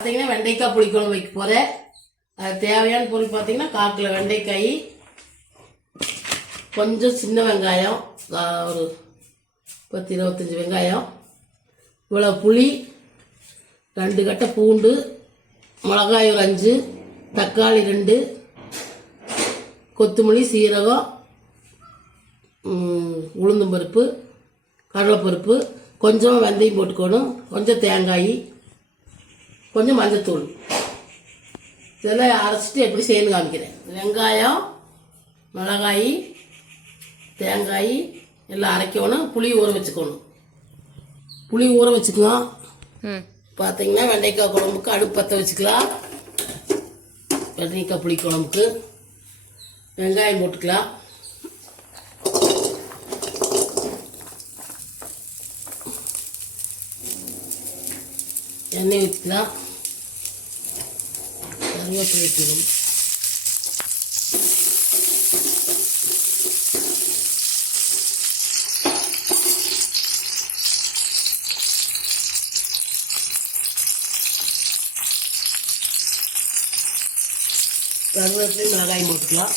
பார்த்தீங்கன்னா வெண்டைக்காய் புளிக்குழம்பு வைக்க போகிறேன் அது தேவையான பொருள் பார்த்தீங்கன்னா காக்கில் வெண்டைக்காய் கொஞ்சம் சின்ன வெங்காயம் ஒரு பத்து இருபத்தஞ்சி வெங்காயம் இவ்வளோ புளி ரெண்டு கட்டை பூண்டு மிளகாய் ஒரு அஞ்சு தக்காளி ரெண்டு கொத்தமல்லி சீரகம் உளுந்தம்பருப்பு கடலைப்பருப்பு கொஞ்சம் வெந்தயம் போட்டுக்கணும் கொஞ்சம் தேங்காய் கொஞ்சம் மஞ்சத்தூள். இதெல்லாம் அரைச்சிட்டு எப்படி செய்யணும் காமிக்கிறேன். வெங்காயம் மிளகாய் தேங்காய் எல்லாம் அரைக்கணும். புளி ஊற வச்சுக்கணும். புளி ஊற வச்சுக்கலாம். பார்த்தீங்கன்னா வெண்டைக்காய் குழம்புக்கு அடுப்பு பற்ற வச்சுக்கலாம். வெண்டைக்காய் புளி குழம்புக்கு. வெங்காயம் போட்டுக்கலாம். எண்ணெய் ஊற்றிக்கலாம் கருவேப்பிலை வைக்கணும் கருவேப்பிலையும் மிளகாயும் போட்டுக்கலாம்.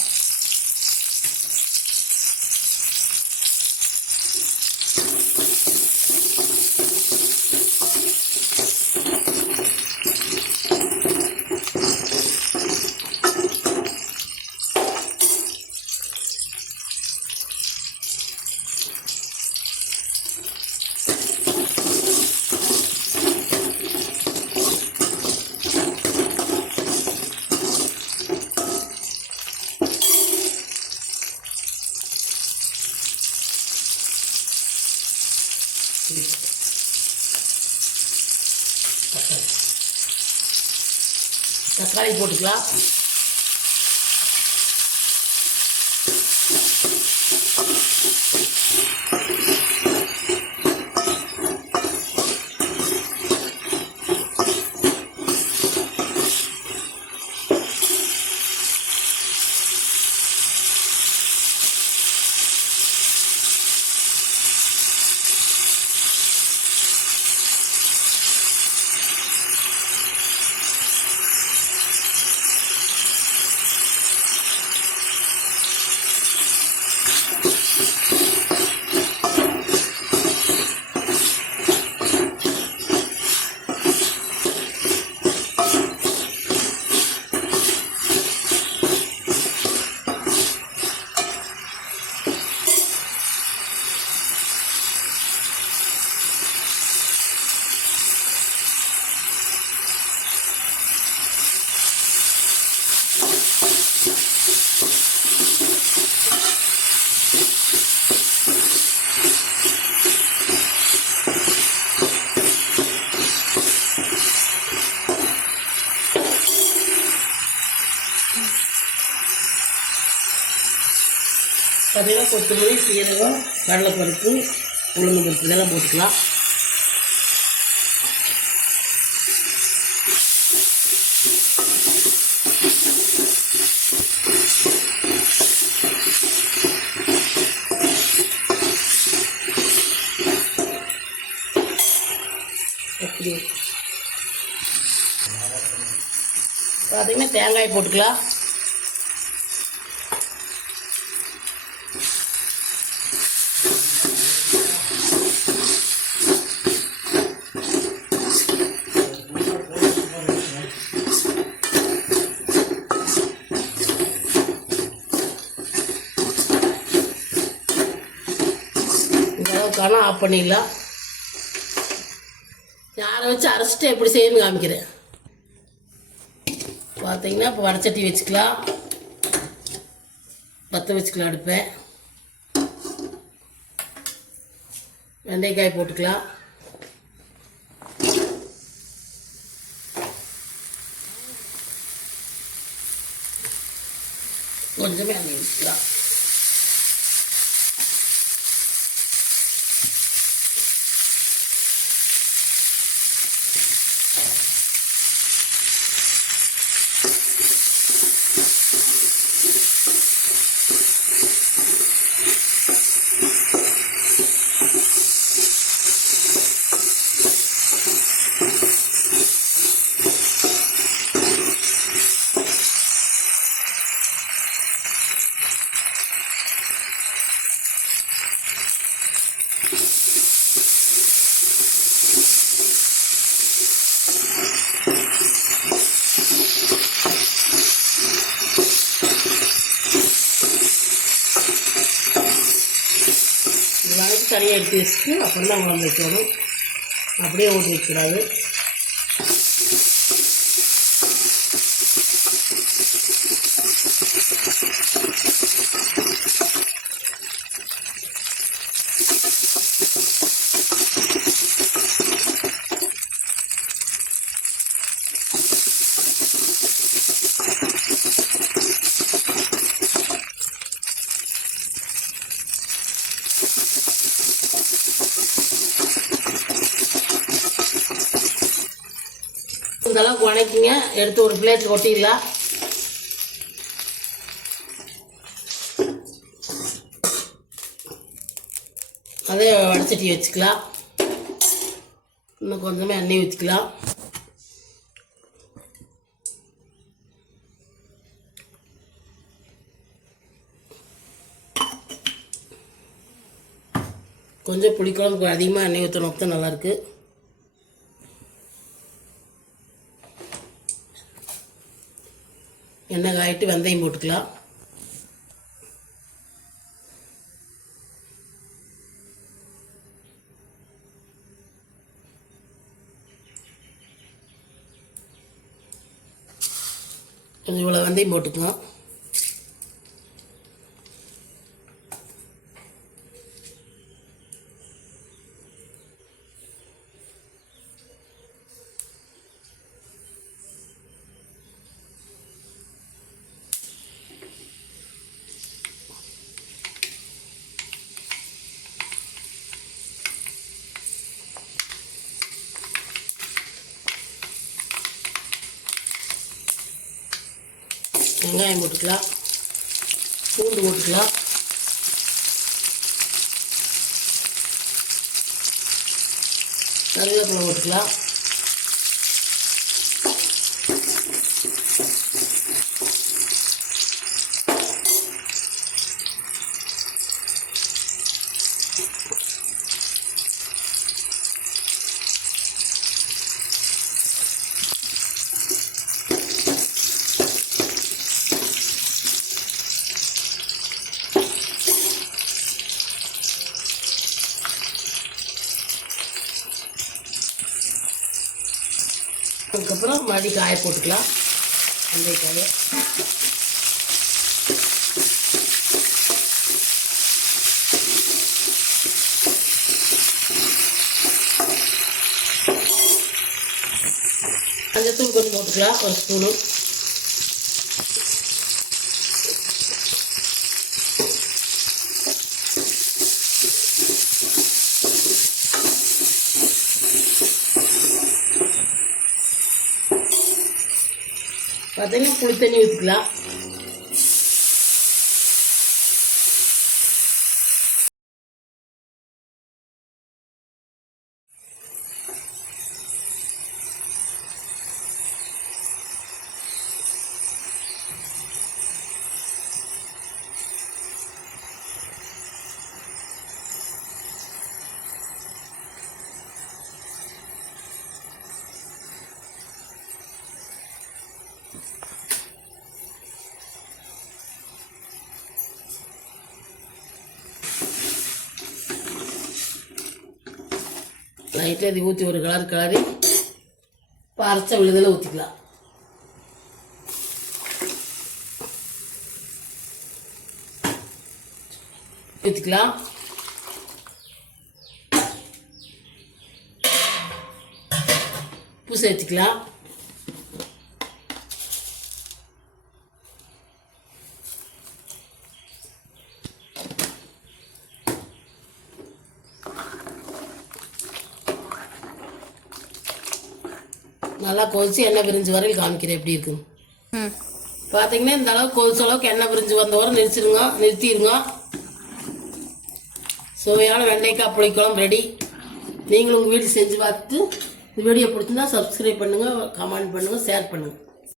தக்காளி போட்டுக்கலாம். பார்த்தீங்கன்னா கொத்தமல்லி சீரகம் கடலைப்பருப்பு உளுந்து பருப்பு இதெல்லாம் போட்டுக்கலாம். பார்த்தீங்கன்னா தேங்காய் போட்டுக்கலாம். இந்த ஆஃப் பண்ணிடலாம் யாரை வச்சு அரைச்சிட்டு எப்படி செய்யணும்னு காமிக்கிறேன். பார்த்தீங்கன்னா இப்போ வடச்சட்டி வச்சுக்கலாம். பற்ற வச்சுக்கலாம் அடுப்பேன் வெண்டைக்காய் போட்டுக்கலாம். கொஞ்சமே அங்கே வச்சுக்கலாம் தனியாக எடுத்து வச்சுட்டு அப்புறம் தான் குழம்பு வைக்கணும். அப்படியே ஊற்றி வைக்கக்கூடாது இந்த அளவுக்கு வணக்கிங்க. எடுத்து ஒரு பிளேட் கொட்டிடலாம். அதே வடச்சட்டி வச்சுக்கலாம். இன்னும் கொஞ்சமே எண்ணெய் ஊற்றிக்கலாம் கொஞ்சம் புளிக்குழம்புக்கு அதிகமாக எண்ணெய் ஊற்றணும் தான் நல்லாயிருக்கு எண்ணெய் காயிட்டு வெந்தயம் போட்டுக்கலாம். கொஞ்சம் இவ்வளோ வெந்தயம் போட்டுக்கலாம். வெங்காயம் போட்டுக்கலாம். பூண்டு போட்டுக்கலாம். கருவேப்பிலை போட்டுக்கலாம். அதுக்கப்புறம் மறுபடியும் காய போட்டுக்கலாம். வெந்தயக்காயை. மஞ்சத்தூள் கொஞ்சம் போட்டுக்கலாம். ஒரு ஸ்பூனு. பார்த்தீங்கன்னா புளி தண்ணி ஊற்றிக்கலாம் லைட்டாக இது ஊற்றி ஒரு கலர் கலரி இப்போ அரைச்ச விழுதில் ஊற்றிக்கலாம் ஊற்றிக்கலாம் பூசை சேர்த்துக்கலாம். நல்லா கொதிச்சு எண்ணெய் பிரிஞ்சு வரையில் காமிக்கிறேன் எப்படி இருக்குன்னு பார்த்தீங்கன்னா இந்த அளவுக்கு கொதிச்ச அளவுக்கு எண்ணெய் பிரிஞ்சு வந்த வரை நிறுத்திடுங்க நிறுத்திடுங்க. சுவையான வெண்டைக்காய் புளிக்குழம்பு ரெடி நீங்களும் உங்கள் வீட்டில் செஞ்சு பார்த்துட்டு இந்த வீடியோ பிடிச்சிருந்தா சப்ஸ்கிரைப் பண்ணுங்கள் கமெண்ட் பண்ணுங்கள் ஷேர் பண்ணுங்கள்